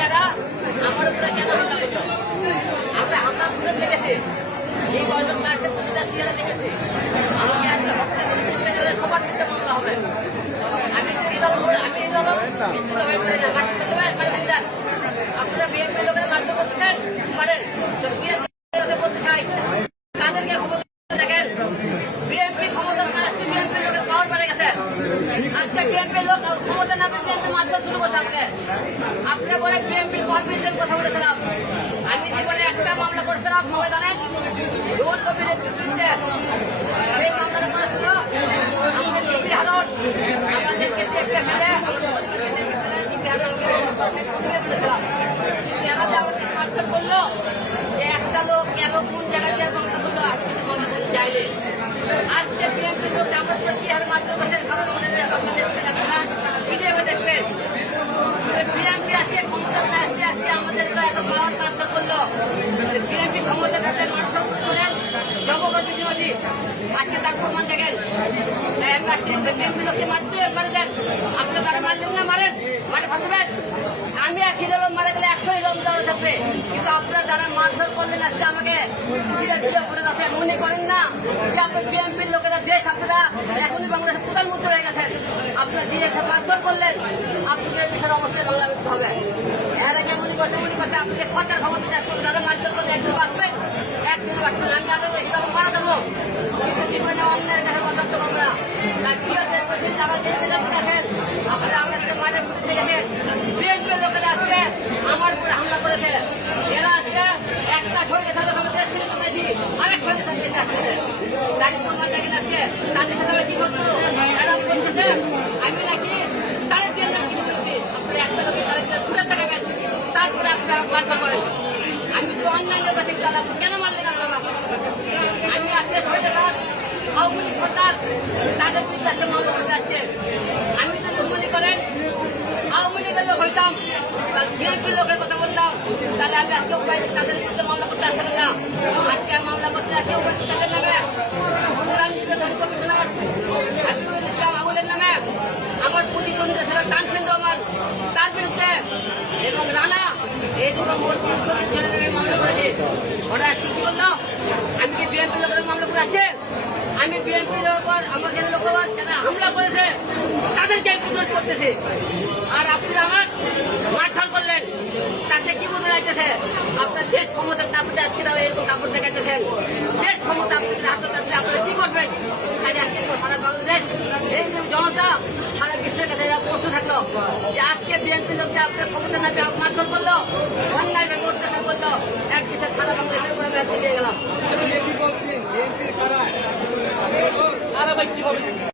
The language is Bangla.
এরা আমার উপরে কেন হামলা করল আমরা হামলা করে দেখেছি? এই আজকে হত্যা করে সবার বিরুদ্ধে মামলা হবে। আজকে বিএনপি লোক ক্ষমতা না পেয়ে বিএনপি মাধ্যম শুরু করতে আপনি বলে বিএনপি কনভিনসের কথা বলেছিলাম আমি জীবনে একটা মামলা করেছিলাম সবাই জানেন রোল কবিরের বিরুদ্ধে সেই মামলাটা করেছিল আমাদের আজকে তার প্রমাণ দেখেন লোককে মারতে মারে দেন আপনি তারা মারলেন না মারেন মারে ফাঁসবেন আমি এক হিরো মারা গেলে একশো হিরো দেওয়া থাকবে। কিন্তু আপনারা যারা মারধর করলেন আজকে আমাকে করে মনে করেন না যে আপনার বিএনপির লোকেরা দেশ আপনারা এখনই বাংলাদেশের প্রধানমন্ত্রী হয়ে গেছেন, আপনারা ধীরে মারধর করলেন, আপনাদের বিষয়ে অবশ্যই বাংলা করতে হবে। এর আগে মনে করতে মনে করতে, আপনাকে সরকার ক্ষমতা যারা মারধর করলে একদিন বাঁচবেন একদিন বাঁচবেন আমি আগে হিসাবে মারা দেবো কিন্তু জীবনে অন্যের কাছে বন্ধ করব না। যারা দেখতে দেখেন আপনারা আমাদের মাঠে ঘুরতে দেখেন বিএনপির লোকেরা আজকে আমার উপরে হামলা করেছে এরা একটা শরীরে সাথে দেশ থেকে পেয়েছি আরেক শরীরে আমি নাকি তাদের একটা লোকের তারপরে মারধর করেন। আমি তো অন্যান্য কাছে কেন মারলেন আপনারা? আমি আজকে ধরে আওয়ামী লীগ সরকার তাদের বিরুদ্ধে মামলা করে যাচ্ছে আমি যদি মনে করেন, আওয়ামী লীগের লোক হইতাম। বিএনপির লোকের কথা বলতাম তাহলে আমি আজকে তাদের মামলা করতে না। আজকে মামলা করতে আসে উপায় তাদের নামে নির্বাচন কমিশনার হাবিবুল ইসলাম আঙুলের নামে আমার প্রতিদ্বন্দ্বী ছিল তানসেন রহমান তার বিরুদ্ধে এবং রানা এই দুটো মোট নামে মামলা করেছে। ওরা কি করল আমি কি বিএনপি লোকের মামলা করে আছে? আমি বিএনপি লোকের আমাদের লোকের যারা হামলা করেছে? তাদেরকে প্রতিরোধ করতেছে। আর আপনি আমার মারধর করলেন। তাতে কি বোঝা যাইতেছে? আপনার দেশ ক্ষমতার তারপরে আজকে তারা এরকম কাপড় দেখাইতেছেন। দেশ ক্ষমতা আপনাদের হাতে থাকলে আপনারা কি করবেন? তাই আজকে সারা বাংলাদেশ, এই জনতা সারা বিশ্বের কাছে প্রশ্ন থাকল যে আজকে বিএনপি লোক যে আপনার ক্ষমতা না পেয়ে মারধর করল? অন্যায় অত্যাচার কীভাবে